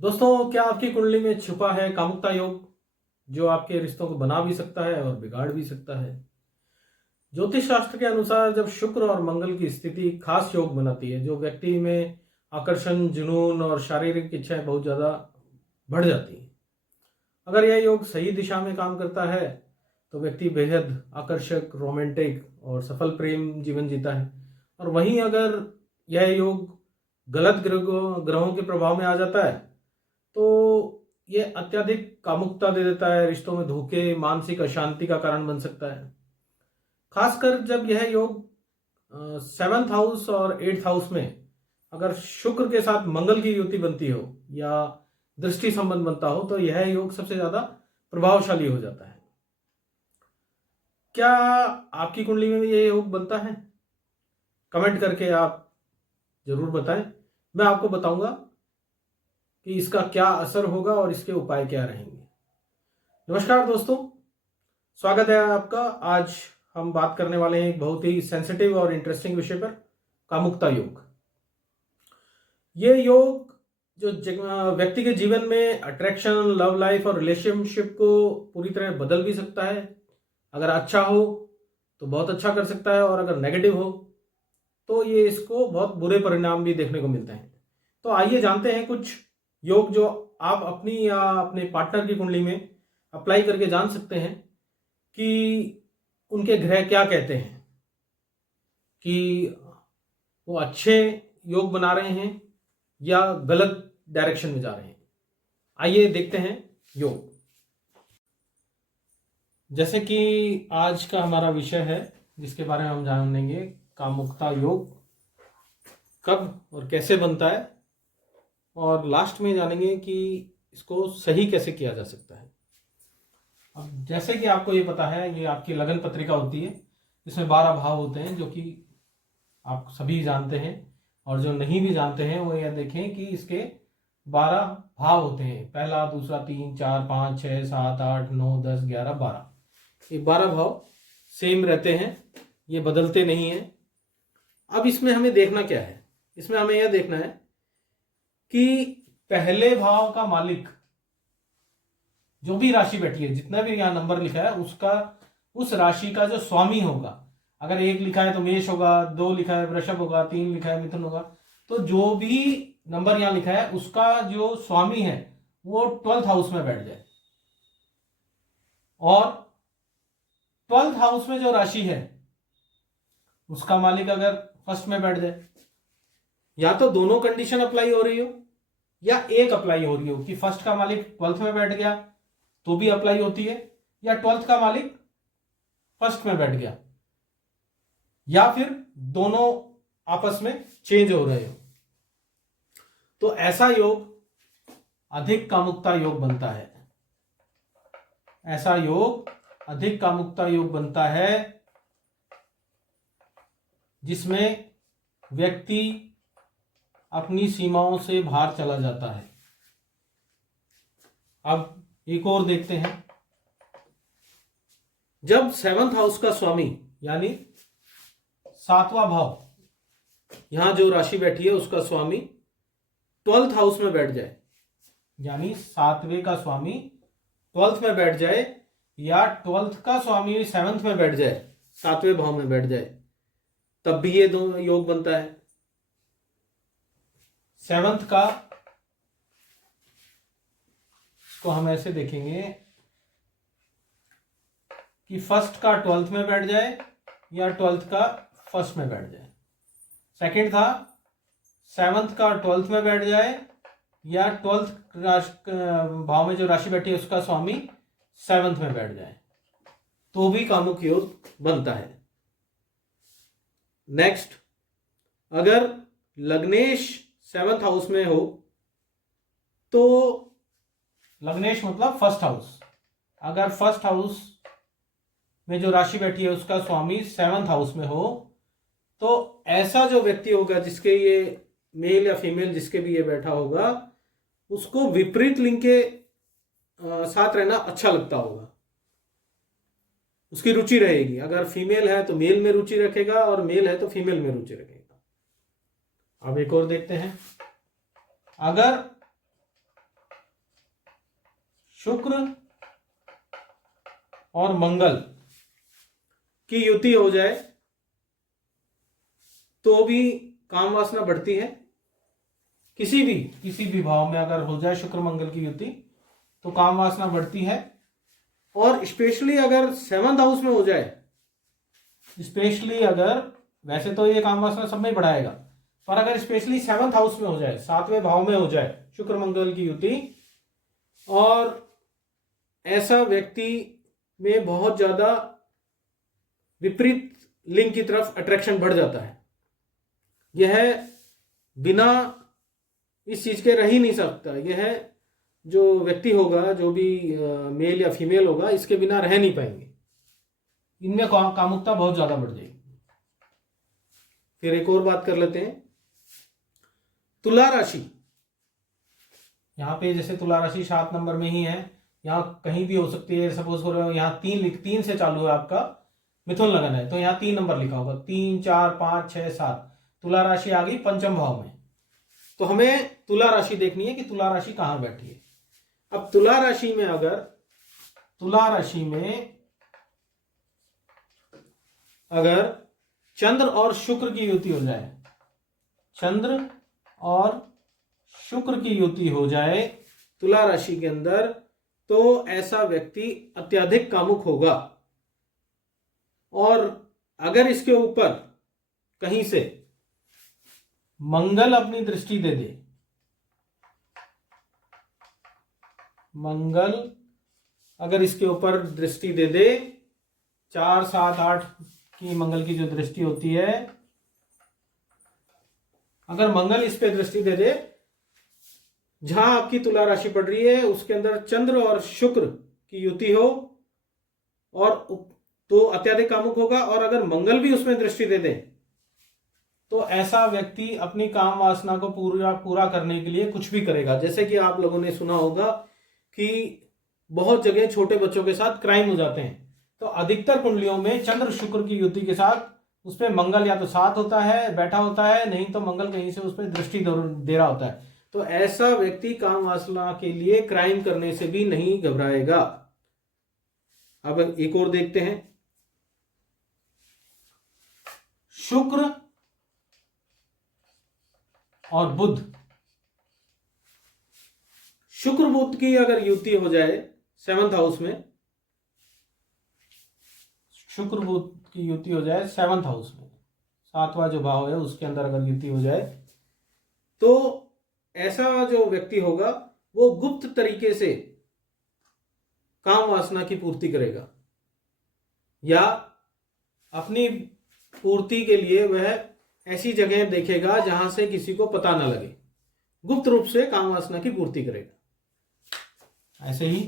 दोस्तों, क्या आपकी कुंडली में छुपा है कामुकता योग जो आपके रिश्तों को बना भी सकता है और बिगाड़ भी सकता है। ज्योतिष शास्त्र के अनुसार जब शुक्र और मंगल की स्थिति खास योग बनाती है, जो व्यक्ति में आकर्षण, जुनून और शारीरिक इच्छाएं बहुत ज्यादा बढ़ जाती हैं। अगर यह योग सही दिशा में काम करता है तो व्यक्ति बेहद आकर्षक, रोमांटिक और सफल प्रेम जीवन जीता है। और वहीं अगर यह योग गलत ग्रहों के प्रभाव में आ जाता है तो ये अत्यधिक कामुकता दे देता है, रिश्तों में धोखे, मानसिक अशांति का कारण बन सकता है। खासकर जब यह योग 7th हाउस और 8th हाउस में अगर शुक्र के साथ मंगल की युति बनती हो या दृष्टि संबंध बनता हो तो यह योग सबसे ज्यादा प्रभावशाली हो जाता है। क्या आपकी कुंडली में भी यह योग बनता है? कमेंट करके आप जरूर बताएं। मैं आपको बताऊंगा कि इसका क्या असर होगा और इसके उपाय क्या रहेंगे। नमस्कार दोस्तों, स्वागत है आपका। आज हम बात करने वाले हैं एक बहुत ही सेंसिटिव और इंटरेस्टिंग विषय पर, कामुकता योग। ये योग जो व्यक्ति के जीवन में अट्रैक्शन, लव लाइफ और रिलेशनशिप को पूरी तरह बदल भी सकता है। अगर अच्छा हो तो बहुत अच्छा कर सकता है, और अगर नेगेटिव हो तो ये इसको बहुत बुरे परिणाम भी देखने को मिलते हैं। तो आइए जानते हैं कुछ योग जो आप अपनी या अपने पार्टनर की कुंडली में अप्लाई करके जान सकते हैं कि उनके ग्रह क्या कहते हैं, कि वो अच्छे योग बना रहे हैं या गलत डायरेक्शन में जा रहे हैं। आइए देखते हैं योग। जैसे कि आज का हमारा विषय है जिसके बारे में हम जानेंगे, कामुकता योग कब और कैसे बनता है, और लास्ट में जानेंगे कि इसको सही कैसे किया जा सकता है। अब जैसे कि आपको ये पता है, ये आपकी लगन पत्रिका होती है, इसमें 12 भाव होते हैं जो कि आप सभी जानते हैं, और जो नहीं भी जानते हैं वो यह देखें कि इसके 12 भाव होते हैं। पहला, दूसरा, 3, 4, 5, 6, 7, 8, 9, 10, 11, 12। ये 12 भाव सेम रहते हैं, ये बदलते नहीं हैं। अब इसमें हमें देखना क्या है? इसमें हमें यह देखना है कि पहले भाव का मालिक जो भी राशि बैठी है, जितना भी यहां नंबर लिखा है, उसका उस राशि का जो स्वामी होगा, अगर 1 लिखा है तो मेष होगा, 2 लिखा है वृषभ होगा, 3 लिखा है मिथुन होगा, तो जो भी नंबर यहां लिखा है उसका जो स्वामी है वो 12th हाउस में बैठ जाए। और 12th हाउस में जो राशि है उसका मालिक अगर फर्स्ट में बैठ जाए, या तो दोनों कंडीशन अप्लाई हो रही हो या एक अप्लाई हो रही हो कि फर्स्ट का मालिक 12th में बैठ गया तो भी अप्लाई होती है, या 12th का मालिक फर्स्ट में बैठ गया, या फिर दोनों आपस में चेंज हो रहे हो, तो ऐसा योग अधिक कामुकता योग बनता है। ऐसा योग अधिक कामुकता योग बनता है जिसमें व्यक्ति अपनी सीमाओं से बाहर चला जाता है। अब एक और देखते हैं। जब 7th हाउस का स्वामी यानी 7वां भाव, यहां जो राशि बैठी है उसका स्वामी 12th हाउस में बैठ जाए, यानी 7वें का स्वामी 12th में बैठ जाए, या 12th का स्वामी 7th में बैठ जाए, 7वें भाव में बैठ जाए, तब भी ये दो योग बनता है। 7th का, इसको हम ऐसे देखेंगे कि फर्स्ट का 12th में बैठ जाए या 12th का फर्स्ट में बैठ जाए। सेकंड था 7th का 12th में बैठ जाए, या 12th भाव में जो राशि बैठी है उसका स्वामी 7th में बैठ जाए, तो भी कामुक योग बनता है। नेक्स्ट, अगर लग्नेश 7th हाउस में हो, तो लग्नेश मतलब फर्स्ट हाउस, अगर फर्स्ट हाउस में जो राशि बैठी है उसका स्वामी 7th हाउस में हो, तो ऐसा जो व्यक्ति होगा जिसके ये मेल या फीमेल जिसके भी ये बैठा होगा, उसको विपरीत लिंग के साथ रहना अच्छा लगता होगा, उसकी रुचि रहेगी। अगर फीमेल है तो मेल में रुचि रखेगा, और मेल है तो फीमेल में रुचि रखेगा। अब एक और देखते हैं। अगर शुक्र और मंगल की युति हो जाए तो भी काम वासना बढ़ती है। किसी भी भाव में अगर हो जाए शुक्र मंगल की युति तो काम वासना बढ़ती है। और स्पेशली अगर 7th हाउस में हो जाए, स्पेशली अगर, वैसे तो ये काम वासना सब में बढ़ाएगा, पर अगर स्पेशली 7th हाउस में हो जाए, 7वें भाव में हो जाए शुक्र मंगल की युति, और ऐसा व्यक्ति में बहुत ज्यादा विपरीत लिंग की तरफ अट्रैक्शन बढ़ जाता है। यह बिना इस चीज के रह ही नहीं सकता। यह जो व्यक्ति होगा, जो भी मेल या फीमेल होगा, इसके बिना रह नहीं पाएंगे। इनमें कामुकता बहुत ज्यादा बढ़ जाएगी। फिर एक और बात कर लेते हैं, तुला राशि। यहां पे जैसे तुला राशि 7 नंबर में ही है, यहां कहीं भी हो सकती है। सपोज करो यहाँ 3 से चालू है आपका, मिथुन लगन है, तो यहाँ 3 नंबर लिखा होगा, 3, 4, 5, 6, 7। तुला राशि आ गई 5वें भाव में। तो हमें तुला राशि देखनी है कि तुला राशि कहां बैठी है। अब तुला राशि में अगर चंद्र और शुक्र की युति हो जाए, चंद्र और शुक्र की युति हो जाए तुला राशि के अंदर, तो ऐसा व्यक्ति अत्यधिक कामुक होगा। और अगर इसके ऊपर कहीं से मंगल अपनी दृष्टि दे दे, मंगल अगर इसके ऊपर दृष्टि दे दे, 4, 7, 8 की मंगल की जो दृष्टि होती है, अगर मंगल इस पे दृष्टि दे दे, जहां आपकी तुला राशि पड़ रही है उसके अंदर चंद्र और शुक्र की युति हो, और तो अत्यधिक कामुक होगा। और अगर मंगल भी उसमें दृष्टि दे दे तो ऐसा व्यक्ति अपनी काम वासना को पूरा करने के लिए कुछ भी करेगा। जैसे कि आप लोगों ने सुना होगा कि बहुत जगह छोटे बच्चों के साथ क्राइम हो जाते हैं, तो अधिकतर कुंडलियों में चंद्र शुक्र की युति के साथ उस पर मंगल या तो साथ होता है, बैठा होता है, नहीं तो मंगल कहीं से उस पर दृष्टि दे रहा होता है। तो ऐसा व्यक्ति काम वासना के लिए क्राइम करने से भी नहीं घबराएगा। अब एक और देखते हैं, शुक्र और बुध। शुक्र बुध की अगर युति हो जाए 7th हाउस में, शुक्र बुध की युति हो जाए 7th हाउस में, 7वां जो भाव है उसके अंदर अगर युति हो जाए, तो ऐसा जो व्यक्ति होगा वो गुप्त तरीके से काम वासना की पूर्ति करेगा, या अपनी पूर्ति के लिए वह ऐसी जगह देखेगा जहां से किसी को पता ना लगे, गुप्त रूप से काम वासना की पूर्ति करेगा। ऐसे ही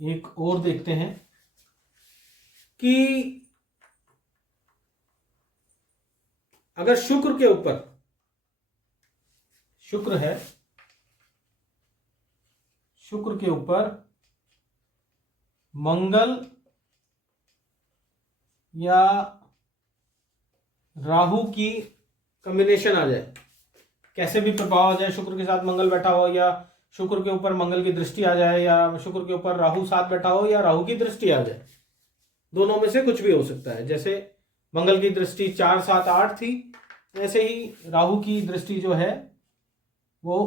एक और देखते हैं कि अगर शुक्र के ऊपर, शुक्र है, शुक्र के ऊपर मंगल या राहु की कॉम्बिनेशन आ जाए, कैसे भी प्रभाव आ जाए, शुक्र के साथ मंगल बैठा हो, या शुक्र के ऊपर मंगल की दृष्टि आ जाए, या शुक्र के ऊपर राहु साथ बैठा हो, या राहु की दृष्टि आ जाए, दोनों में से कुछ भी हो सकता है। जैसे मंगल की दृष्टि 4, 7, 8 थी, ऐसे ही राहु की दृष्टि जो है वो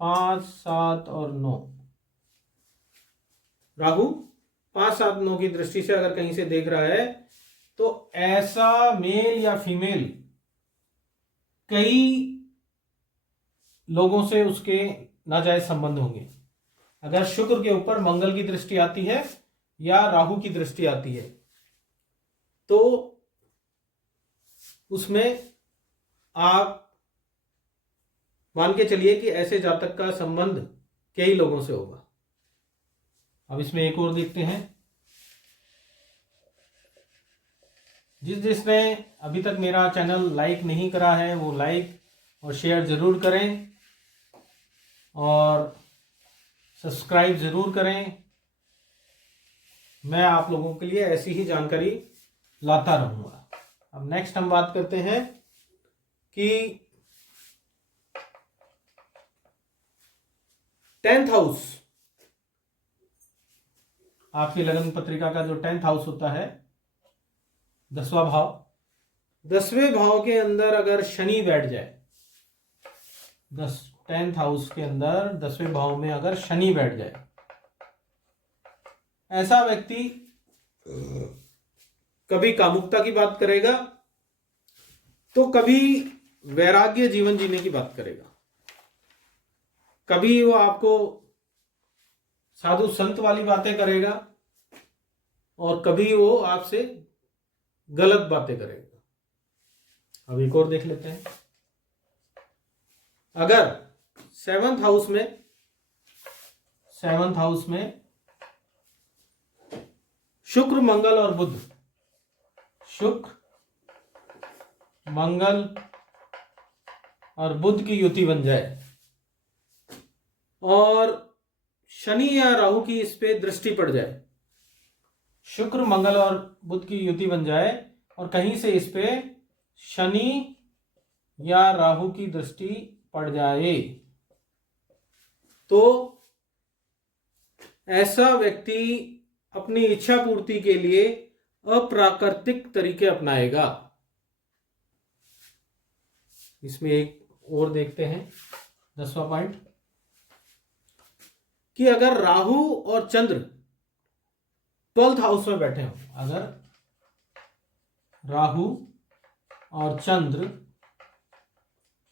5, 7 और 9, राहु 5, 7, 9 की दृष्टि से अगर कहीं से देख रहा है, तो ऐसा मेल या फीमेल कई लोगों से उसके नाजायज संबंध होंगे। अगर शुक्र के ऊपर मंगल की दृष्टि आती है या राहु की दृष्टि आती है, तो उसमें आप मान के चलिए कि ऐसे जातक का संबंध कई लोगों से होगा। अब इसमें एक और देखते हैं, जिसने अभी तक मेरा चैनल लाइक नहीं करा है वो लाइक और शेयर जरूर करें, और सब्सक्राइब जरूर करें। मैं आप लोगों के लिए ऐसी ही जानकारी लाता रहूंगा। अब नेक्स्ट हम बात करते हैं कि 10th हाउस, आपकी लगन पत्रिका का जो 10th हाउस होता है, 10वां भाव, 10वें भाव के अंदर अगर शनि बैठ जाए, 10th हाउस के अंदर 10वें भाव में अगर शनि बैठ जाए, ऐसा व्यक्ति कभी कामुकता की बात करेगा तो कभी वैराग्य जीवन जीने की बात करेगा। कभी वो आपको साधु संत वाली बातें करेगा और कभी वो आपसे गलत बातें करेगा। अब एक और देख लेते हैं। अगर 7th हाउस में शुक्र, मंगल और बुध, शुक्र, मंगल और बुध की युति बन जाए और शनि या राहु की इस पे दृष्टि पड़ जाए, शुक्र, मंगल और बुध की युति बन जाए और कहीं से इस पे शनि या राहु की दृष्टि पड़ जाए, तो ऐसा व्यक्ति अपनी इच्छा पूर्ति के लिए अप्राकृतिक तरीके अपनाएगा। इसमें एक और देखते हैं 10वां पॉइंट, कि अगर राहु और चंद्र 12th हाउस में बैठे हो, अगर राहु और चंद्र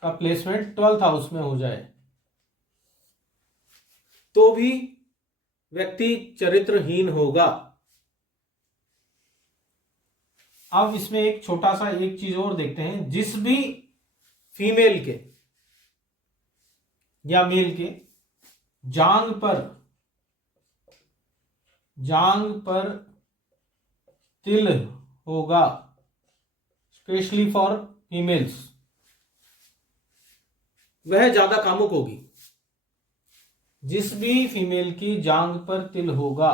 का प्लेसमेंट 12th हाउस में हो जाए तो भी व्यक्ति चरित्रहीन होगा। अब इसमें एक छोटा सा एक चीज और देखते हैं, जिस भी फीमेल के या मेल के जांग पर तिल होगा, स्पेशली फॉर फीमेल्स, वह ज्यादा कामुक होगी। जिस भी फीमेल की जांग पर तिल होगा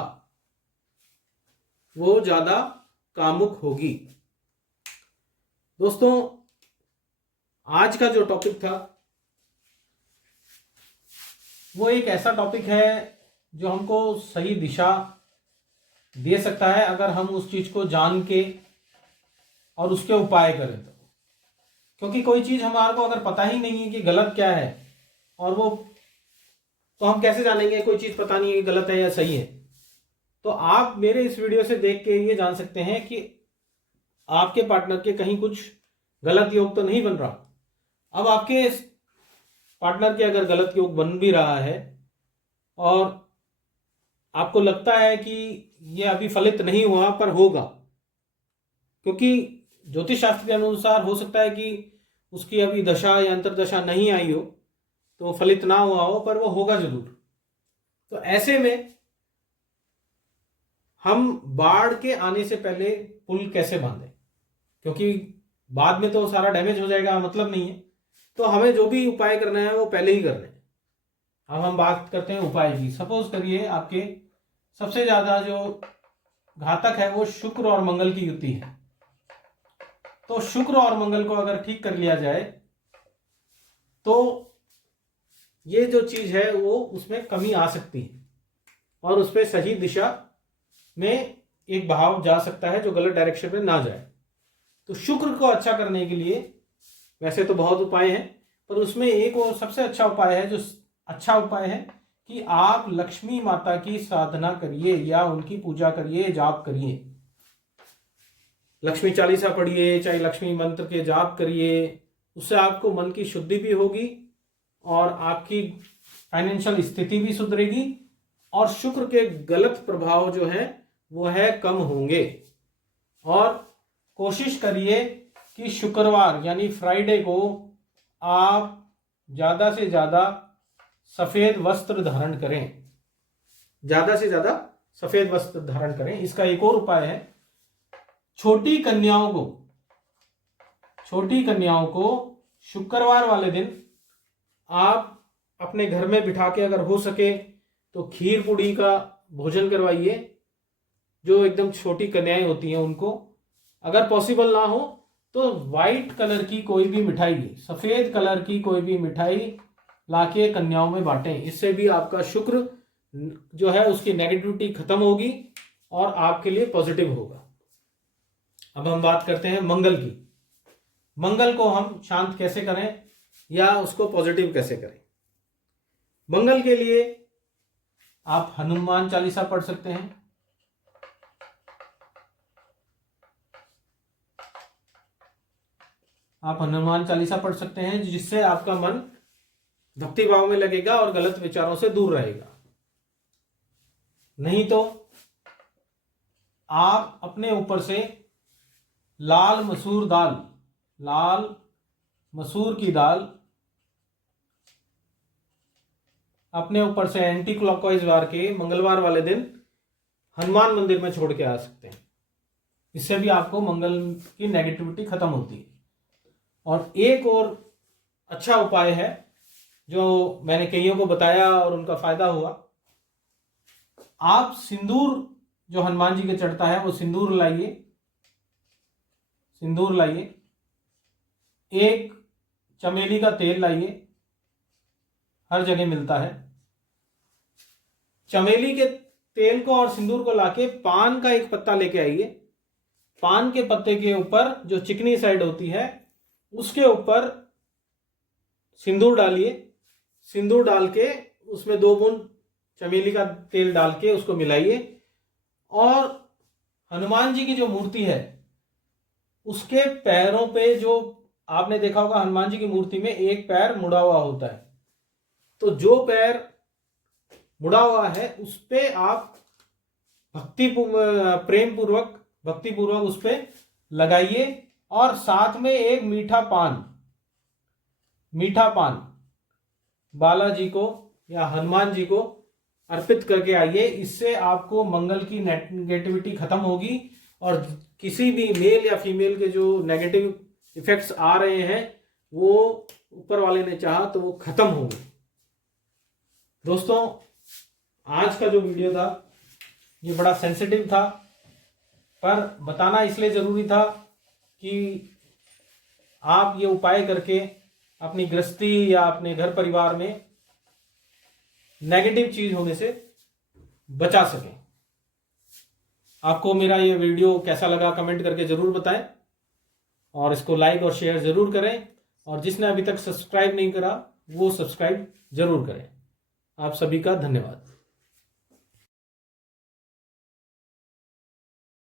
वो ज्यादा कामुक होगी। दोस्तों, आज का जो टॉपिक था वो एक ऐसा टॉपिक है जो हमको सही दिशा दे सकता है अगर हम उस चीज को जान के और उसके उपाय करें तो। क्योंकि कोई चीज हमारे को अगर पता ही नहीं है कि गलत क्या है, और वो तो हम कैसे जानेंगे, कोई चीज पता नहीं है कि गलत है या सही है। तो आप मेरे इस वीडियो से देख के ये जान सकते हैं कि आपके पार्टनर के कहीं कुछ गलत योग तो नहीं बन रहा। अब आपके पार्टनर के अगर गलत योग बन भी रहा है और आपको लगता है कि ये अभी फलित नहीं हुआ पर होगा, क्योंकि ज्योतिष शास्त्र के अनुसार हो सकता है कि उसकी अभी दशा या अंतरदशा नहीं आई हो तो फलित ना हुआ हो, पर वो होगा जरूर। तो ऐसे में हम बाढ़ के आने से पहले पुल कैसे बांधें, क्योंकि बाद में तो सारा डैमेज हो जाएगा, मतलब नहीं है। तो हमें जो भी उपाय करना है वो पहले ही करना है। अब हम बात करते हैं उपाय की। सपोज करिए आपके सबसे ज्यादा जो घातक है वो शुक्र और मंगल की युति है। तो शुक्र और मंगल को अगर ठीक कर लिया जाए तो ये जो चीज है वो उसमें कमी आ सकती है और उस पर सही दिशा में एक भाव जा सकता है जो गलत डायरेक्शन में ना जाए। तो शुक्र को अच्छा करने के लिए वैसे तो बहुत उपाय हैं, पर उसमें एक और सबसे अच्छा उपाय है, जो अच्छा उपाय है कि आप लक्ष्मी माता की साधना करिए या उनकी पूजा करिए, जाप करिए, लक्ष्मी चालीसा पढ़िए, चाहे लक्ष्मी मंत्र के जाप करिए। उससे आपको मन की शुद्धि भी होगी और आपकी फाइनेंशियल स्थिति भी सुधरेगी और शुक्र के गलत प्रभाव जो है वो है कम होंगे। और कोशिश करिए कि शुक्रवार यानी फ्राइडे को आप ज्यादा से ज्यादा सफेद वस्त्र धारण करें, ज्यादा से ज्यादा सफेद वस्त्र धारण करें। इसका एक और उपाय है, छोटी कन्याओं को शुक्रवार वाले दिन आप अपने घर में बिठा के अगर हो सके तो खीर पूड़ी का भोजन करवाइए। जो एकदम छोटी कन्याएं होती हैं उनको, अगर पॉसिबल ना हो तो वाइट कलर की कोई भी मिठाई, सफेद कलर की कोई भी मिठाई लाके कन्याओं में बांटें। इससे भी आपका शुक्र जो है उसकी नेगेटिविटी खत्म होगी और आपके लिए पॉजिटिव होगा। अब हम बात करते हैं मंगल की। मंगल को हम शांत कैसे करें या उसको पॉजिटिव कैसे करें। मंगल के लिए आप हनुमान चालीसा पढ़ सकते हैं। आप हनुमान चालीसा पढ़ सकते हैं जिससे आपका मन भक्ति भाव में लगेगा और गलत विचारों से दूर रहेगा। नहीं तो आप अपने ऊपर से लाल मसूर की दाल अपने ऊपर से एंटी क्लॉकवाइज वार के मंगलवार वाले दिन हनुमान मंदिर में छोड़ के आ सकते हैं। इससे भी आपको मंगल की नेगेटिविटी खत्म होती है। और एक और अच्छा उपाय है जो मैंने कईयों को बताया और उनका फायदा हुआ। आप सिंदूर जो हनुमान जी के चढ़ता है वो सिंदूर लाइए, एक चमेली का तेल लाइए, हर जगह मिलता है। चमेली के तेल को और सिंदूर को लाके पान का एक पत्ता लेके आइए। पान के पत्ते के ऊपर जो चिकनी साइड होती है उसके ऊपर सिंदूर डालिए। सिंदूर डाल के उसमें 2 बूंद चमेली का तेल डाल के उसको मिलाइए और हनुमान जी की जो मूर्ति है उसके पैरों पे, जो आपने देखा होगा हनुमान जी की मूर्ति में एक पैर मुड़ा हुआ होता है, तो जो पैर मुड़ा हुआ है उस पे आप प्रेम पूर्वक भक्ति पूर्वक उस पे लगाइए और साथ में एक मीठा पान बालाजी को या हनुमान जी को अर्पित करके आइए। इससे आपको मंगल की नेगेटिविटी खत्म होगी और किसी भी मेल या फीमेल के जो नेगेटिव इफेक्ट्स आ रहे हैं वो ऊपर वाले ने चाहा तो वो खत्म होंगे। दोस्तों, आज का जो वीडियो था ये बड़ा सेंसिटिव था, पर बताना इसलिए जरूरी था कि आप ये उपाय करके अपनी गृहस्थी या अपने घर परिवार में नेगेटिव चीज होने से बचा सकें। आपको मेरा ये वीडियो कैसा लगा कमेंट करके जरूर बताएं और इसको लाइक और शेयर जरूर करें, और जिसने अभी तक सब्सक्राइब नहीं करा वो सब्सक्राइब जरूर करें। आप सभी का धन्यवाद।